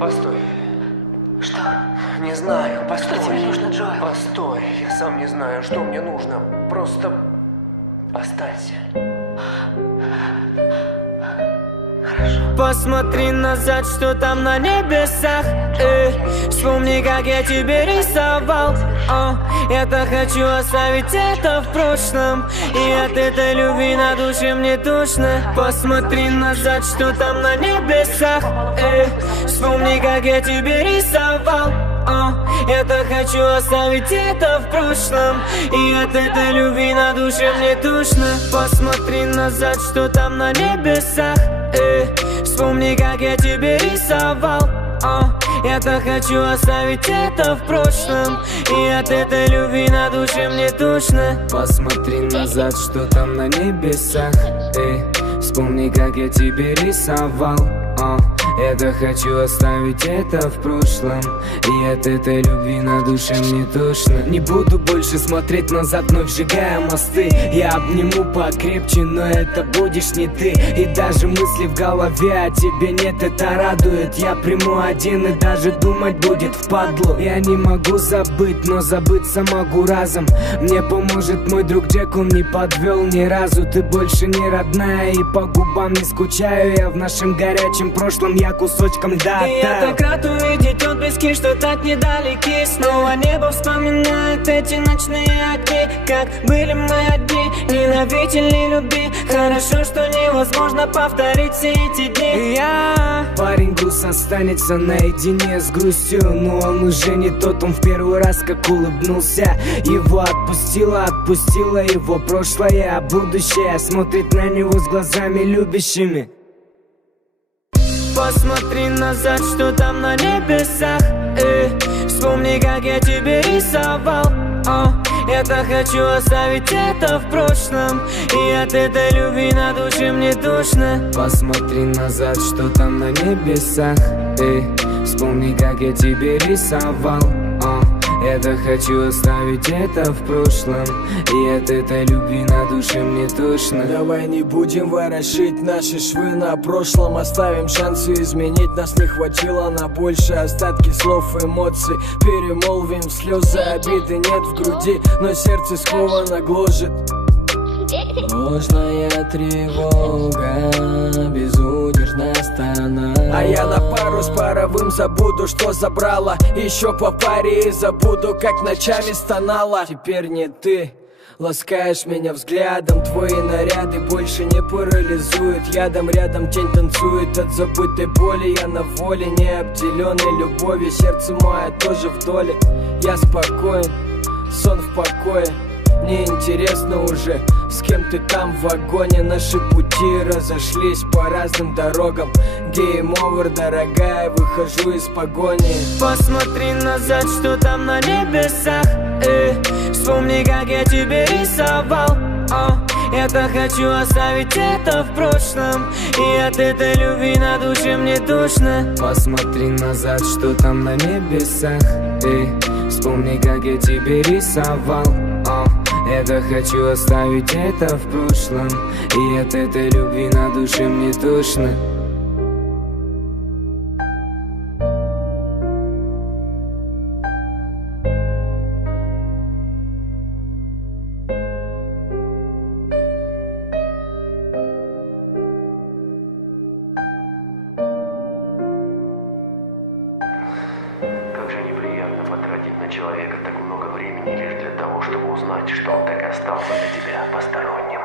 Постой. Что? Не знаю, постой. Что тебе нужно, Джоэл? Постой, я сам не знаю, что мне нужно. Просто останься. Хорошо. Посмотри назад, что там на небесах. Вспомни, как я тебе рисовал. Я-то хочу оставить это в прошлом, и от этой любви на душе мне тошно. Посмотри назад, что там на небесах. Вспомни, как я тебе рисовал. Я-то хочу оставить это в прошлом, и от этой любви на душе мне тошно. Посмотри назад, что там на небесах. Вспомни, как я тебе рисовал. Я-то хочу оставить это в прошлом, и от этой любви на душе мне тошно. Посмотри назад, что там на небесах. Вспомни, как я тебе рисовал. Я-то хочу оставить это в прошлом, и от этой любви на душе мне тошно. Не буду больше смотреть назад, вновь сжигая мосты. Я обниму покрепче, но это будешь не ты. И даже мысли в голове о тебе нет, это радует. Я приму один, и даже думать будет впадлу. Я не могу забыть, но забыться могу разом. Мне поможет мой друг Джек, он не подвел ни разу. Ты больше не родная, и по губам не скучаю я. В нашем горячем прошлом я кусочком льда оттаял. И я так рад увидеть отблески, что так недалеки. Снова небо вспоминает эти ночные огни, как были мы одни, ненавидели любви. Хорошо, что невозможно повторить все эти дни. Парень груз останется наедине с грустью, но он уже не тот, он в первый раз как улыбнулся. Его отпустила его прошлое, а будущее смотрит на него с глазами любящими. Посмотри назад, что там на небесах. Вспомни, как я тебе рисовал. Я-то хочу оставить это в прошлом, и от этой любви на душе мне тошно. Посмотри назад, что там на небесах. Вспомни, как я тебе рисовал. Я-то хочу оставить это в прошлом, и от этой любви на душе мне тошно. Давай не будем ворошить наши швы на прошлом. Оставим шансы изменить, нас не хватило на больше. Остатки слов и эмоций перемолвим в слезы. Обиды нет в груди, но сердце сковано гложет. Ложная тревога, безудержно стона. А я на пару с паровым забуду, что забрала. Еще по паре и забуду, как ночами стонала. Теперь не ты ласкаешь меня взглядом, твои наряды больше не парализуют. Ядом рядом тень танцует от забытой боли. Я на воле, не обделенной любовью. Сердце мое тоже в доле. Я спокоен, сон в покое. Мне интересно уже, с кем ты там в вагоне. Наши пути разошлись по разным дорогам. Game over, дорогая, выхожу из погони. Посмотри назад, что там на небесах. Вспомни, как я тебе рисовал. Я-то хочу оставить это в прошлом, и от этой любви на душе мне тошно. Посмотри назад, что там на небесах. Вспомни, как я тебе рисовал. Я-то хочу оставить это в прошлом, и от этой любви на душе мне тошно. Как же неприятно потратить на человека так много времени лишь для того, чтобы узнать, что он так и остался для тебя посторонним.